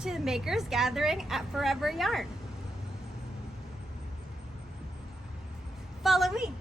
to the Makers Gathering at Forever Yarn. Follow me.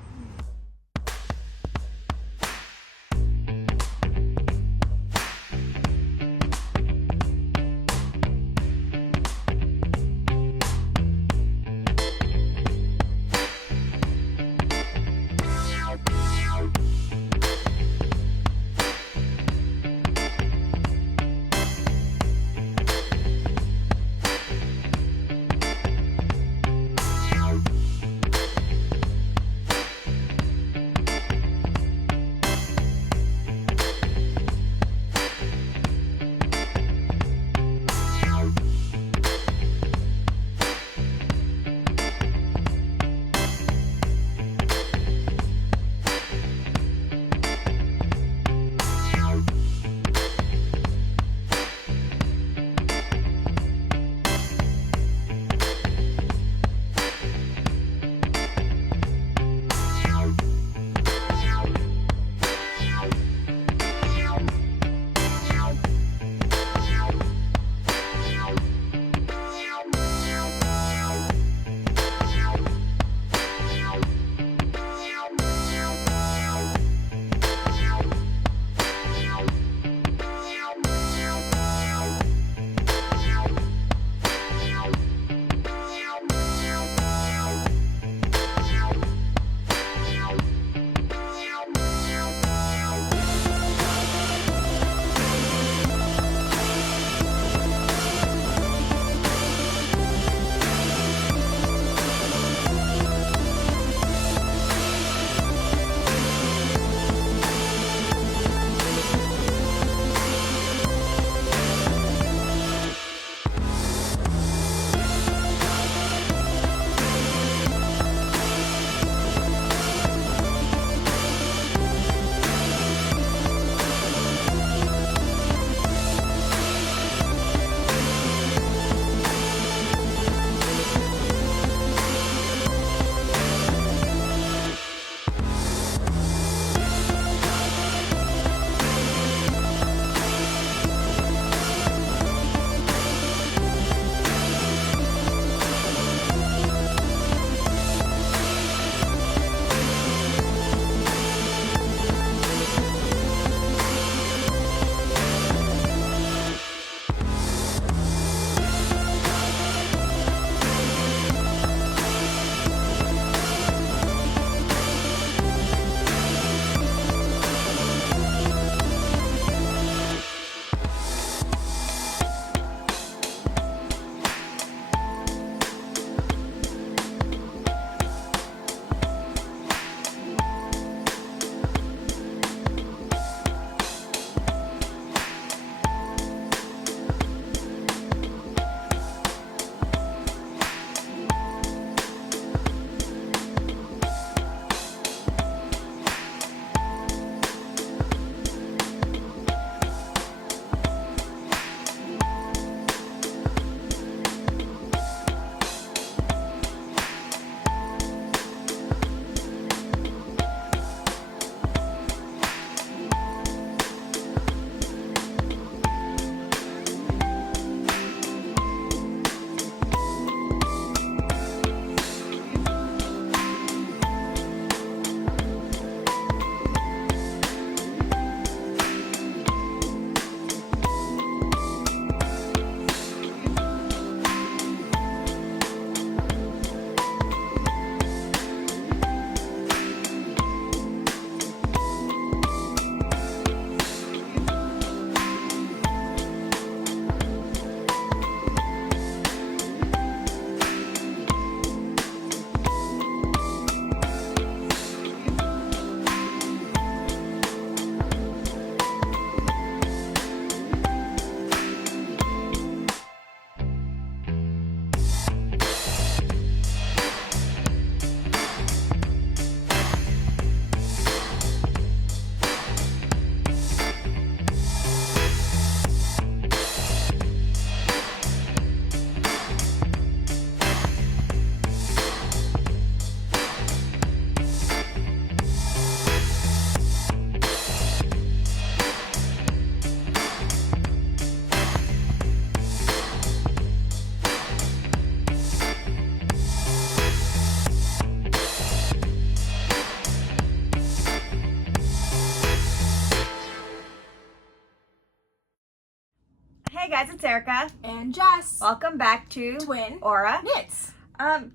guys, it's Erica. And Jess. Welcome back to Twin Aura Knits.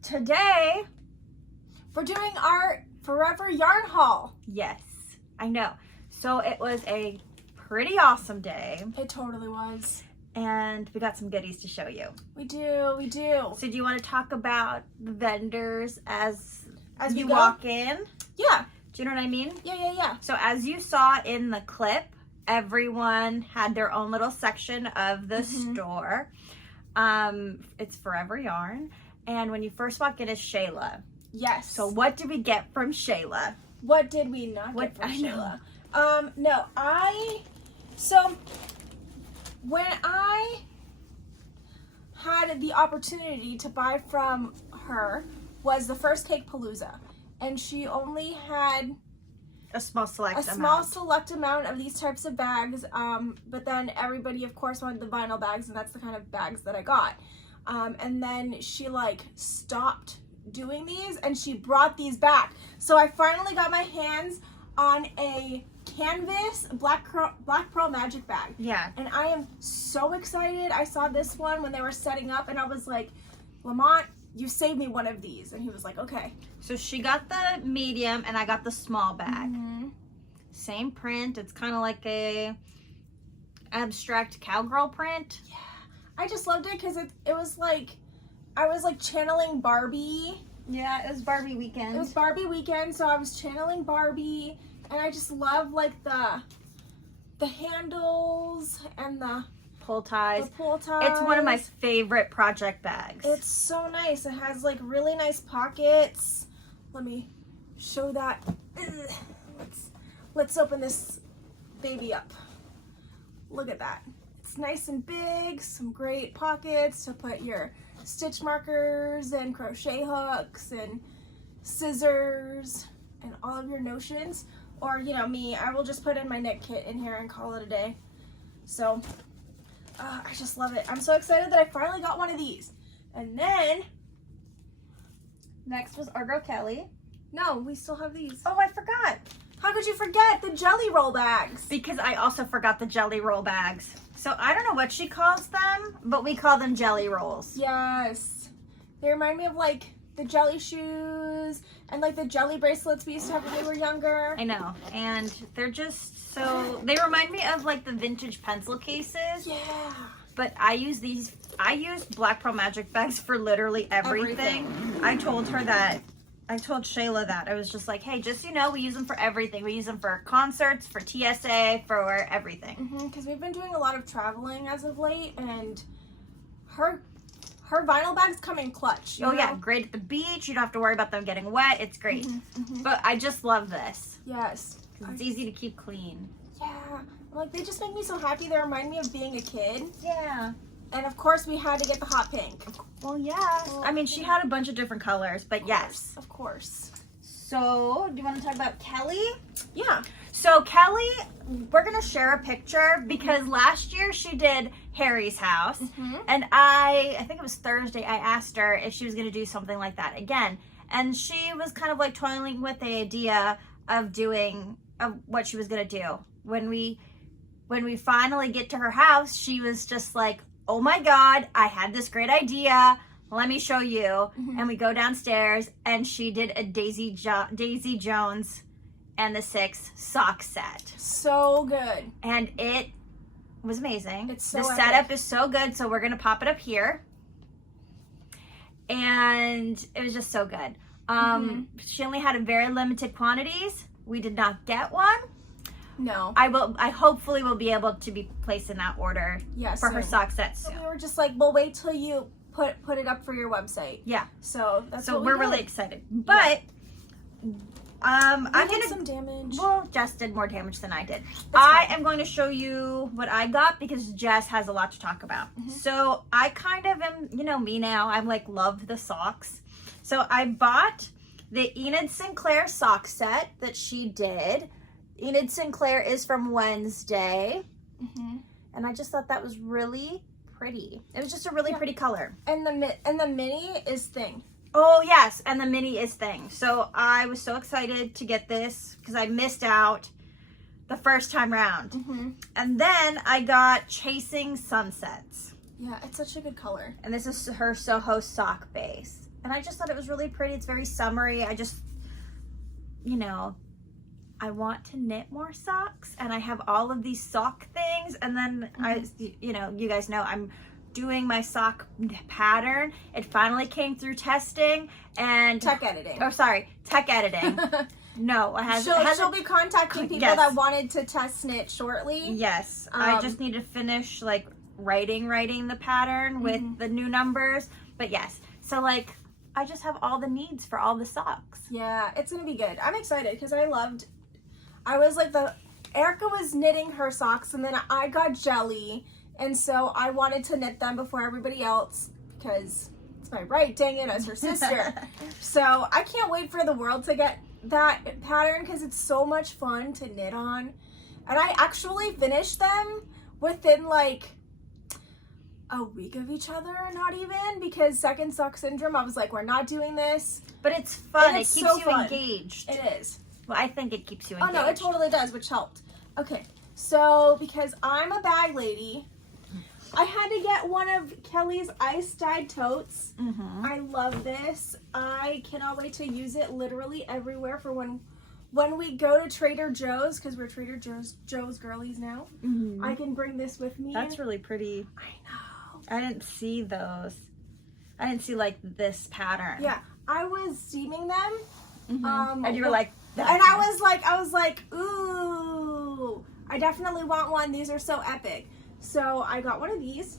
Today we're doing our Forever Yarn haul. Yes, I know. So it was a pretty awesome day. It totally was. And we got some goodies to show you. We do. So do you want to talk about the vendors as you go? walk in? Yeah. Do you know what I mean? Yeah. So as you saw in the clip, everyone had their own little section of the store. It's Forever Yarn. And when you first walk in is Shayla. Yes. So what did we get from Shayla? What did we not get from I Shayla? know. So when I had the opportunity to buy from her was the first Cake Palooza. And she only had A small select amount of these types of bags, but then everybody of course wanted the vinyl bags, and that's the kind of bags that I got. And then she stopped doing these and she brought these back. So I finally got my hands on a canvas Black Pearl Magic bag. Yeah. And I am so excited. I saw this one when they were setting up and I was like, Lamont, you saved me one of these. And he was like, okay. So she got the medium and I got the small bag. Same print. It's kind of like a abstract cowgirl print. Yeah. I just loved it because it was like, I was like channeling Barbie. Yeah, it was Barbie weekend. It was Barbie weekend, so I was channeling Barbie, and I just love like the handles and the pull ties. ties. It's one of my favorite project bags. It's so nice. It has like really nice pockets. Let me show that. Let's open this baby up. Look at that. It's nice and big, some great pockets to put your stitch markers and crochet hooks and scissors and all of your notions. Or, you know, me, I will just put in my knit kit in here and call it a day. So, I just love it. I'm so excited that I finally got one of these. And then, next was our girl Kelly. no, we still have these. Oh, I forgot. How could you forget the jelly roll bags? Because I also forgot the jelly roll bags. So I don't know what she calls them, but we call them jelly rolls. Yes. They remind me of like the jelly shoes and like the jelly bracelets we used to have when we were younger. I know. And they're just so, they remind me of like the vintage pencil cases. Yeah. But I use Black Pearl Magic bags for literally everything. I told Shayla that. I was just like, hey, just so you know, we use them for everything. We use them for concerts, for TSA, for everything. Because we've been doing a lot of traveling as of late, and her vinyl bags come in clutch. You know? Yeah, great at the beach. You don't have to worry about them getting wet. It's great. But I just love this. Yes. 'Cause it's easy to keep clean. Yeah. Like, they just make me so happy. They remind me of being a kid. Yeah. And of course, we had to get the hot pink. Well, yes. I mean, she had a bunch of different colors, but yes. Of course. So, do you want to talk about Kelly? Yeah. So, Kelly, we're going to share a picture because last year she did Harry's house. And I think it was Thursday, I asked her if she was going to do something like that again. And she was kind of like toiling with the idea of what she was going to do. When we finally get to her house, she was just like, oh my God, I had this great idea. Let me show you. And we go downstairs and she did a Daisy Jones and the 6 sock set. So good. And it was amazing. It's so the epic. setup is so good. So we're going to pop it up here. And it was just so good. She only had a very limited quantities. We did not get one. No. I hopefully will be able to be placing that order for her sock set soon. So we were just like, well, wait till you put it up for your website. Yeah. So that's what we're we did. really excited. But I'm did some damage. Well, Jess did more damage than I did. I am going to show you what I got because Jess has a lot to talk about. So I kind of am, you know me now, I'm like love the socks. So I bought the Enid Sinclair sock set that she did. Enid Sinclair is from Wednesday. And I just thought that was really pretty. It was just a really pretty color. And the mini is thing. Oh yes, and the mini is thing. So I was so excited to get this because I missed out the first time round. And then I got Chasing Sunsets. Yeah, it's such a good color. And this is her SoHo sock base. And I just thought it was really pretty. It's very summery. I just, you know, I want to knit more socks. And I have all of these sock things. And then, you know, you guys know I'm doing my sock pattern. It finally came through testing and... Tech editing. Oh, sorry. Tech editing. No, she'll be contacting people that wanted to test knit shortly. Yes. I just need to finish, like, writing the pattern with the new numbers. But yes. So, like, I just have all the needs for all the socks. Yeah, it's going to be good. I'm excited because I was like Erica was knitting her socks and then I got jelly. And so I wanted to knit them before everybody else because it's my right, dang it, as her sister. So I can't wait for the world to get that pattern because it's so much fun to knit on. And I actually finished them within like a week of each other, not even, because second sock syndrome, I was like, we're not doing this. But it's fun. It's it keeps so you fun. Engaged. It is. Well, I think it keeps you engaged. Oh no, it totally does, which helped. Okay, so because I'm a bag lady, I had to get one of Kelly's ice dyed totes. I love this. I cannot wait to use it literally everywhere for when we go to Trader Joe's, because we're Trader Joe's girlies now. I can bring this with me. That's really pretty. I know. I didn't see those. I didn't see like this pattern. Yeah, I was steaming them. And you were like, and I was like, ooh, I definitely want one. These are so epic. So I got one of these.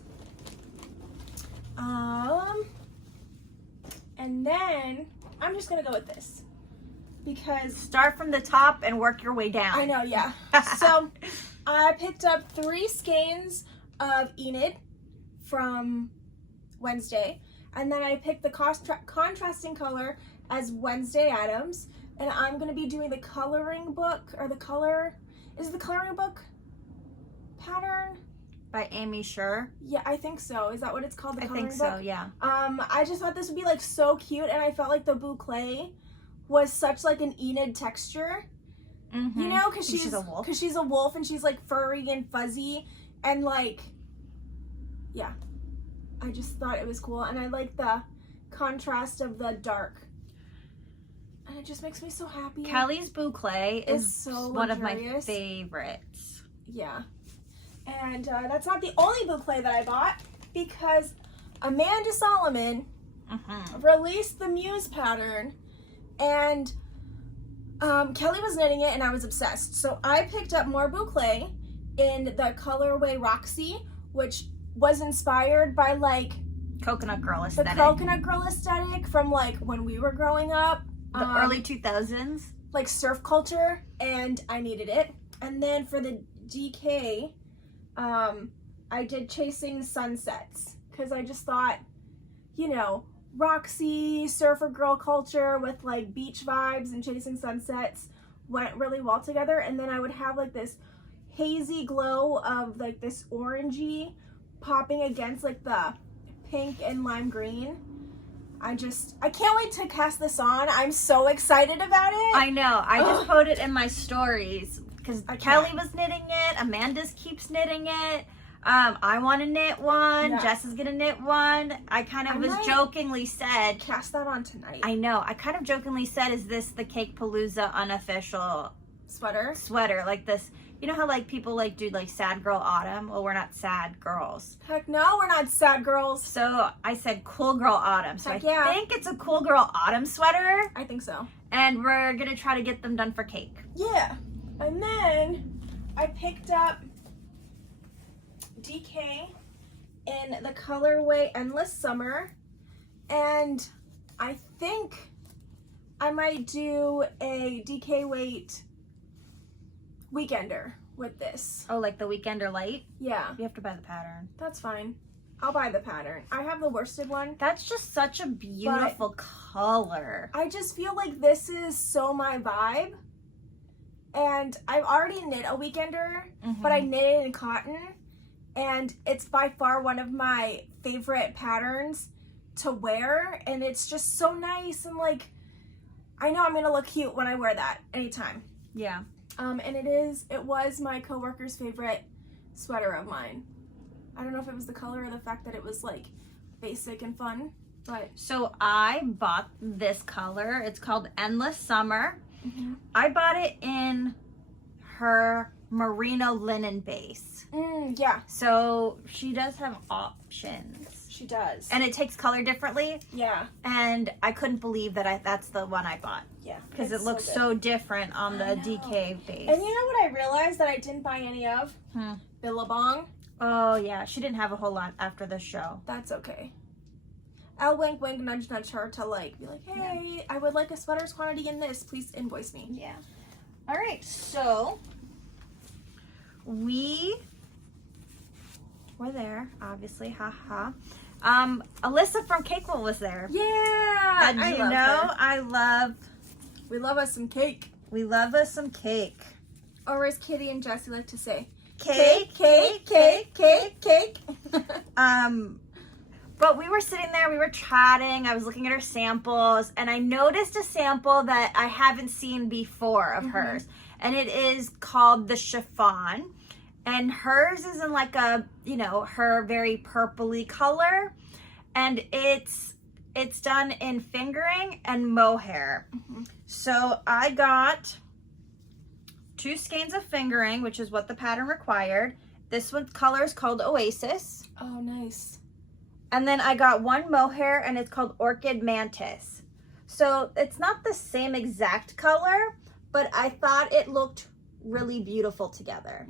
And then I'm just gonna go with this because start from the top and work your way down. I know, yeah. So I picked up 3 skeins of Enid from Wednesday, and then I picked the contrasting color as Wednesday Adams, and I'm gonna be doing the coloring book or the coloring book pattern by Aimee Sher. Yeah, I think so. Is that what it's called? The coloring book? I think so, yeah. I just thought this would be like so cute, and I felt like the Boucle was such like an Enid texture. You know, because she's a wolf. Because she's a wolf and she's like furry and fuzzy, and like, yeah, I just thought it was cool, and I like the contrast of the dark. And it just makes me so happy. Kelly's Boucle is so one of my favorites. Yeah. And that's not the only boucle that I bought, because Amanda Solomon released the Muse pattern, and Kelly was knitting it and I was obsessed. So I picked up more boucle in the colorway Roxy, which was inspired by like Coconut Girl aesthetic. The Coconut Girl aesthetic from like when we were growing up. The early 2000s. Like surf culture, and I needed it. And then for the DK, I did Chasing Sunsets, because I just thought, you know, Roxy, surfer girl culture with like beach vibes and Chasing Sunsets went really well together. And then I would have like this hazy glow of like this orangey popping against like the pink and lime green. I can't wait to cast this on. I'm so excited about it. I know. I just put it in my stories because Kelly was knitting it. Amanda's keeps knitting it. I want to knit one. Yeah. Jess is going to knit one. I kind of jokingly said... Cast that on tonight. I know. I kind of jokingly said, is this the Cake Palooza unofficial sweater? Like this... You know how like people like do like sad girl autumn? Well, we're not sad girls. Heck no, we're not sad girls. So I said cool girl autumn. So I think it's a cool girl autumn sweater. I think so. And we're going to try to get them done for cake. Yeah. And then I picked up DK in the colorway Endless Summer. And I think I might do a DK weight weekender with this. Oh, like the Weekender light? Yeah. You have to buy the pattern. That's fine. I'll buy the pattern. I have the worsted one. That's just such a beautiful color. I just feel like this is so my vibe. And I've already knit a weekender, but I knit it in cotton. And it's by far one of my favorite patterns to wear. And it's just so nice. And like, I know I'm going to look cute when I wear that anytime. Yeah. And it was my coworker's favorite sweater of mine. I don't know if it was the color or the fact that it was like basic and fun, but. So I bought this color. It's called Endless Summer. Mm-hmm. I bought it in her merino linen base. Yeah. So she does have options. She does. And it takes color differently. Yeah. And I couldn't believe that that's the one I bought. Yeah. Because it looks so different on the DK base. And you know what I realized that I didn't buy any of? Billabong. Oh, yeah. She didn't have a whole lot after the show. That's okay. I'll wink, wink, nudge, nudge her to like, be like, hey, I would like a sweater's quantity in this. Please invoice me. Yeah. All right. So we were there, obviously. Haha. Alyssa from Cakewell was there. Yeah. And you know, we love us some cake. We love us some cake. Or as Kitty and Jessie like to say, Cake. But we were sitting there, we were chatting, I was looking at her samples, and I noticed a sample that I haven't seen before of hers. And it is called the chiffon. And hers is in like a, you know, her very purpley color. And it's done in fingering and mohair. So I got 2 skeins of fingering, which is what the pattern required. This one's color is called Oasis. Oh, nice. And then I got 1 mohair, and it's called Orchid Mantis. So it's not the same exact color, but I thought it looked really beautiful together.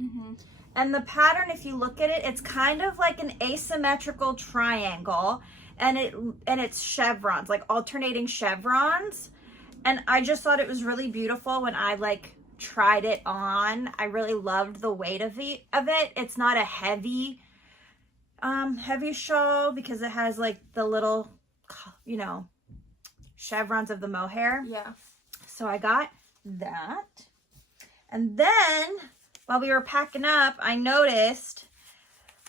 And the pattern, if you look at it, it's kind of like an asymmetrical triangle, and it's chevrons, like alternating chevrons. And I just thought it was really beautiful when I like tried it on. I really loved the weight of it. It's not a heavy shawl because it has like the little, you know, chevrons of the mohair. Yeah. So I got that. And then while we were packing up, I noticed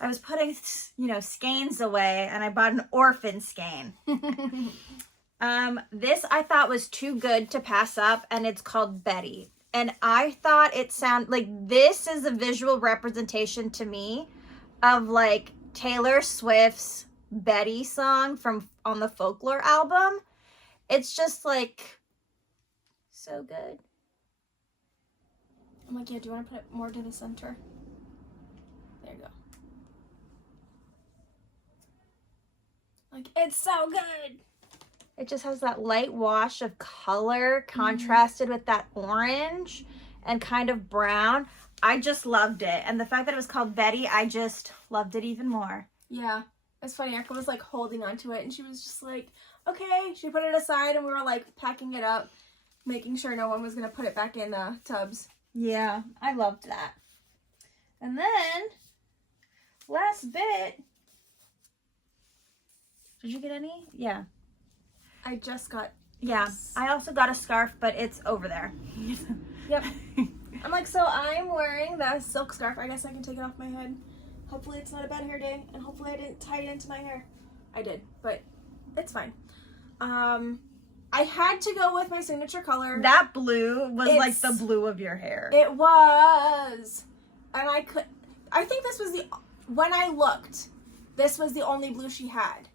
I was putting, you know, skeins away, and I bought an orphan skein. This I thought was too good to pass up, and it's called Betty. And I thought it sounded like this is a visual representation to me of like Taylor Swift's Betty song on the Folklore album. It's just like so good. I'm like, yeah, do you want to put it more to the center? There you go. Like, it's so good. It just has that light wash of color contrasted with that orange and kind of brown. I just loved it. And the fact that it was called Betty, I just loved it even more. Yeah. It's funny. Erica was like holding onto it, and she was just like, okay. She put it aside, and we were like packing it up, making sure no one was going to put it back in the tubs. Yeah, I loved that. And then, last bit. Did you get any? Yeah. I just got. Yeah. This. I also got a scarf, but it's over there. Yep. I'm like, so I'm wearing that silk scarf. I guess I can take it off my head. Hopefully it's not a bad hair day, and hopefully I didn't tie it into my hair. I did, but it's fine. I had to go with my signature color. That blue was like the blue of your hair. It was. And I think this was when I looked, this was the only blue she had.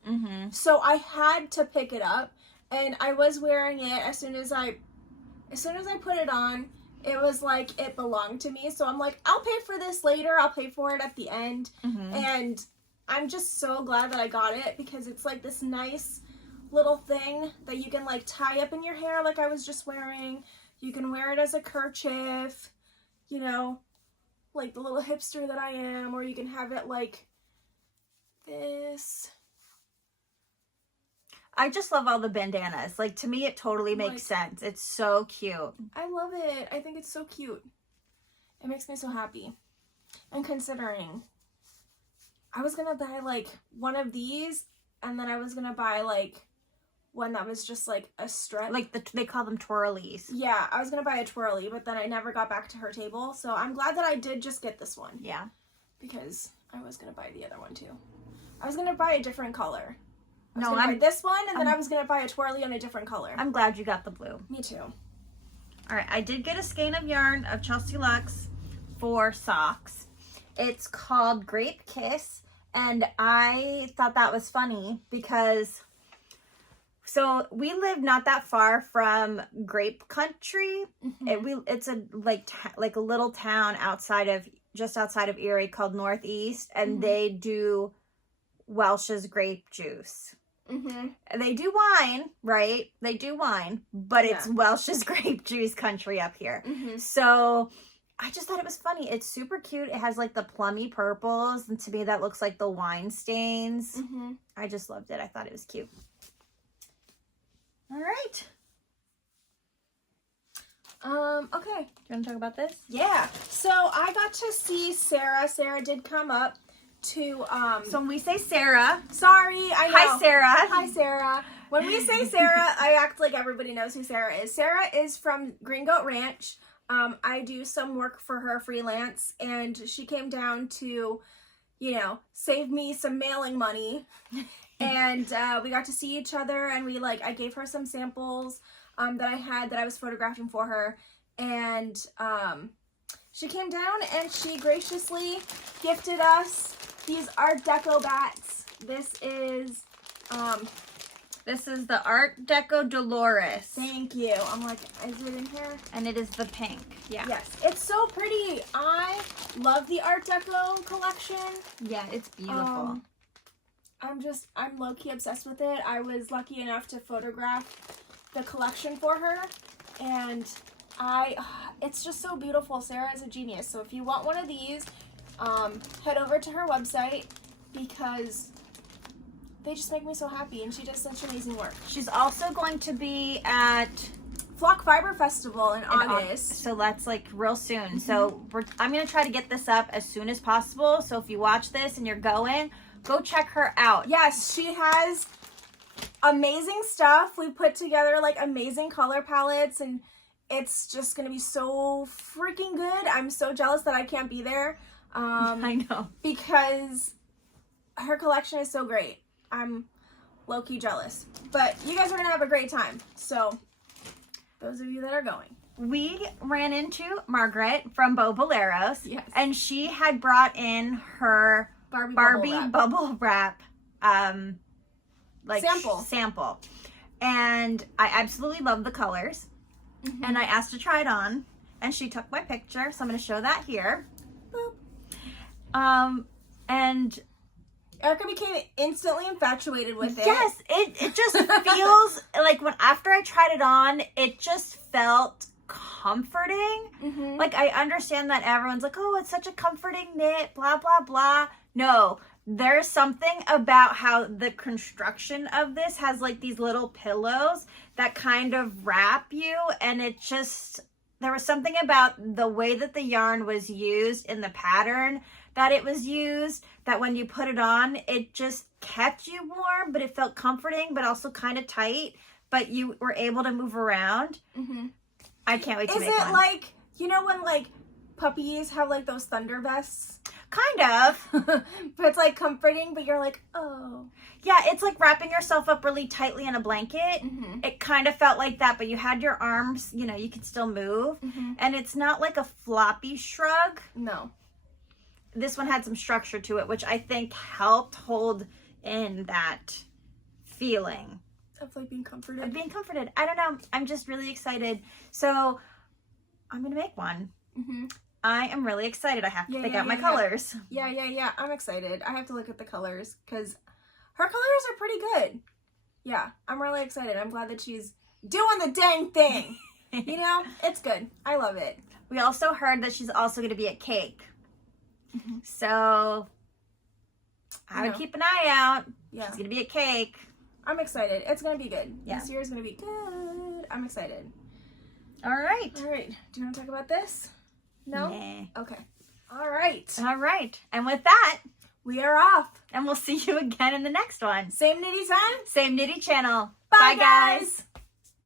So I had to pick it up, and I was wearing it as soon as I put it on. It was like it belonged to me. So I'm like, I'll pay for this later. I'll pay for it at the end. And I'm just so glad that I got it, because it's like this nice little thing that you can like tie up in your hair like I was just wearing. You can wear it as a kerchief, you know, like the little hipster that I am, or you can have it like this. I just love all the bandanas. Like, to me, it totally makes sense. It's so cute. I love it. I think it's so cute. It makes me so happy. And considering I was gonna buy like one of these, and then I was gonna buy like one that was just like a strip. Like they call them twirlies. Yeah, I was gonna buy a twirly, but then I never got back to her table. So I'm glad that I did just get this one. Yeah. Because I was gonna buy the other one too. I was gonna buy a different color. I was gonna buy this one, and then I was gonna buy a twirly in a different color. I'm glad you got the blue. Me too. All right, I did get a skein of yarn of Chelsea Luxe for socks. It's called Grape Kiss, and I thought that was funny because, so we live not that far from Grape Country. It's a like a little town just outside of Erie called Northeast, and they do Welch's grape juice. And they do wine, right? They do wine, but it's Welch's grape juice country up here. So I just thought it was funny. It's super cute. It has like the plummy purples, and to me that looks like the wine stains. I just loved it. I thought it was cute. All right. Okay. Do you want to talk about this? Yeah. So I got to see Sarah. Sarah did come up to, So when we say Sarah. Sorry, I know. Hi, Sarah. Hi, Sarah. When we say Sarah, I act like everybody knows who Sarah is. Sarah is from Green Goat Ranch. I do some work for her freelance, and she came down to, you know, save me some mailing money. And we got to see each other, and I gave her some samples that I was photographing for her, and she came down and she graciously gifted us these Art Deco bats. This is the Art Deco Dolores. Thank you. I'm like, is it in here? And it is the pink. Yeah. Yes. It's so pretty. I love the Art Deco collection. Yeah, it's beautiful. I'm low-key obsessed with it. I was lucky enough to photograph the collection for her, and it's just so beautiful. Sarah is a genius. So if you want one of these, head over to her website, because they just make me so happy, and she does such amazing work. She's also going to be at Flock Fiber Festival in August. So that's like real soon. So I'm going to try to get this up as soon as possible. So if you watch this and you're going, go check her out. Yes, she has amazing stuff. We put together like amazing color palettes, and it's just going to be so freaking good. I'm so jealous that I can't be there. I know. Because her collection is so great. I'm low-key jealous. But you guys are going to have a great time. So, those of you that are going. We ran into Margaret from Boleros. Yes. And she had brought in her Barbie bubble wrap sample. And I absolutely love the colors. And I asked to try it on. And she took my picture. So I'm going to show that here. Boop. And Erica became instantly infatuated with it. Yes, it just feels like after I tried it on, it just felt comforting. Like, I understand that everyone's like, oh, it's such a comforting knit, blah, blah, blah. No, there's something about how the construction of this has like these little pillows that kind of wrap you, and it just, there was something about the way that the yarn was used in the pattern that it was used, that when you put it on, it just kept you warm, but it felt comforting, but also kind of tight, but you were able to move around. I can't wait to make one. Is it like, you know when like puppies have like those thunder vests? Kind of. But it's like comforting, but you're like, oh. Yeah, it's like wrapping yourself up really tightly in a blanket. It kind of felt like that, but you had your arms, you know, you could still move. And it's not like a floppy shrug. No. This one had some structure to it, which I think helped hold in that feeling. Of like being comforted. Of being comforted. I don't know. I'm just really excited. So I'm going to make one. I am really excited. I have to pick out my colors. Yeah. I'm excited. I have to look at the colors because her colors are pretty good. Yeah, I'm really excited. I'm glad that she's doing the dang thing. You know, it's good. I love it. We also heard that she's also going to be at Cake. So I would keep an eye out. Yeah. She's going to be at Cake. I'm excited. It's going to be good. Yeah. This year is going to be good. I'm excited. All right. Do you want to talk about this? No? Nah. Okay. All right. All right. And with that, we are off. And we'll see you again in the next one. Same nitty time. Same nitty channel. Bye guys.